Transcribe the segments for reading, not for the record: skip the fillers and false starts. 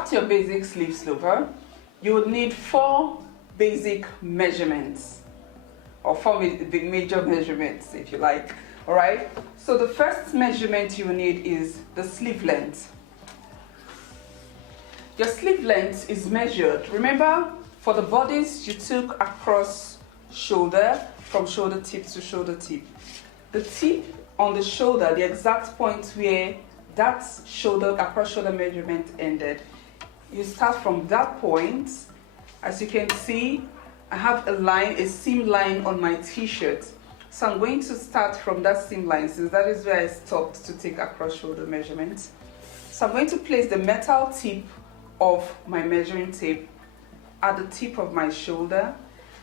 draft your basic sleeve sloper, you would need 4 basic measurements, or 4 major measurements if you like. Alright, so the first measurement you will need is the sleeve length. Your sleeve length is measured. Remember, for the bodice you took across shoulder, from shoulder tip to shoulder tip. The tip on the shoulder, the exact point where that shoulder, across shoulder measurement ended, you start from that point. As you can see, I have a line, a seam line on my t-shirt. So I'm going to start from that seam line, since that is where I stopped to take across shoulder measurement. So I'm going to place the metal tip of my measuring tape at the tip of my shoulder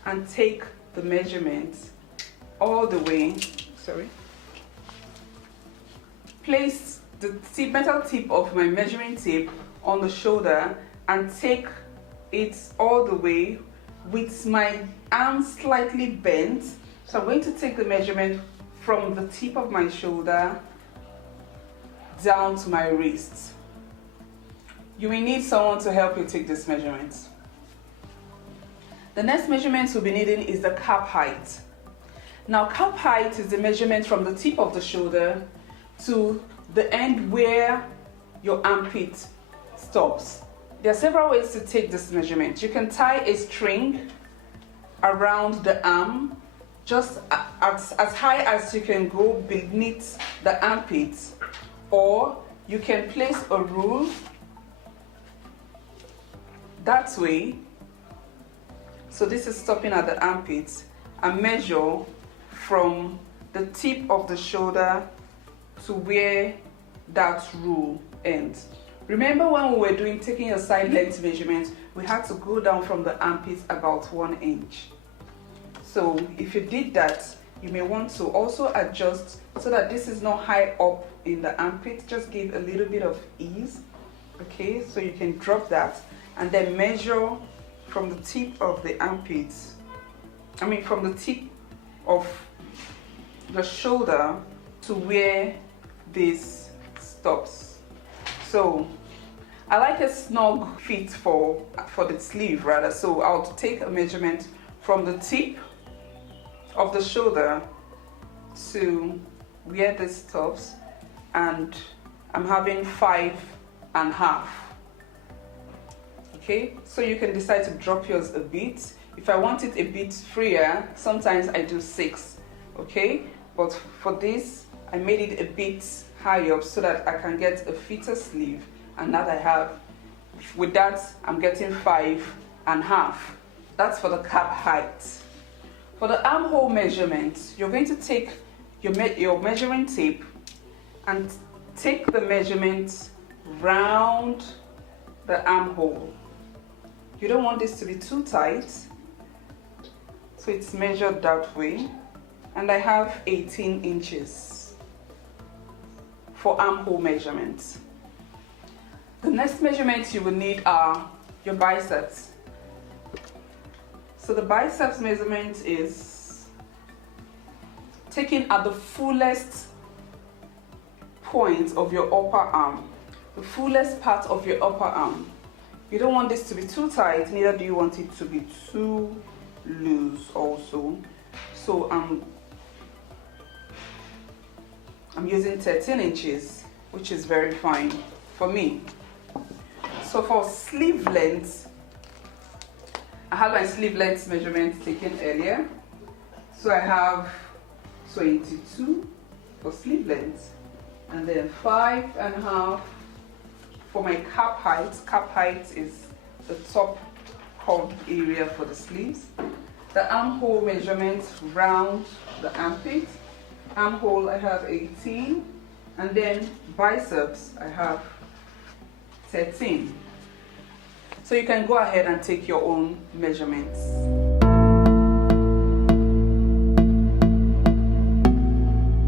and take the measurement all the way, place the metal tip of my measuring tape on the shoulder and take it all the way with my arm slightly bent. So I'm going to take the measurement from the tip of my shoulder down to my wrist. You may need someone to help you take this measurement. The next measurement we'll be needing is the cap height. Now, cap height is the measurement from the tip of the shoulder to the end where your armpit stops. There are several ways to take this measurement. You can tie a string around the arm, just as high as you can go beneath the armpit, or you can place a rule that way. So this is stopping at the armpit, and measure from the tip of the shoulder to where that rule ends. Remember, when we were taking a side length measurement, we had to go down from the armpit about 1 inch. So if you did that, you may want to also adjust so that this is not high up in the armpit. Just give a little bit of ease. Okay, so you can drop that and then measure from the tip of the armpit, from the tip of the shoulder to where this stops. So I like a snug fit for the sleeve rather, so I'll take a measurement from the tip of the shoulder to where this stops, and I'm having 5.5. Okay, so you can decide to drop yours a bit. If I want it a bit freer, sometimes I do 6. Okay, but for this I made it a bit high up so that I can get a fitter sleeve, and that I have, with that I'm getting 5.5. That's for the cap height. For the armhole measurement, you're going to take your measuring tape and take the measurement round the armhole. You don't want this to be too tight, so it's measured that way, and I have 18 inches for armhole measurements. The next measurements you will need are your biceps. So the biceps measurement is taken at the fullest point of your upper arm, the fullest part of your upper arm. You don't want this to be too tight, neither do you want it to be too loose also. So I'm using 13 inches, which is very fine for me. So for sleeve length, I have my sleeve length measurement taken earlier. So I have 22 for sleeve length, and then 5.5 for my cap height. Cap height is the top curved area for the sleeves. The armhole measurement round the armpit. Armhole I have 18, and then biceps I have 13. So you can go ahead and take your own measurements.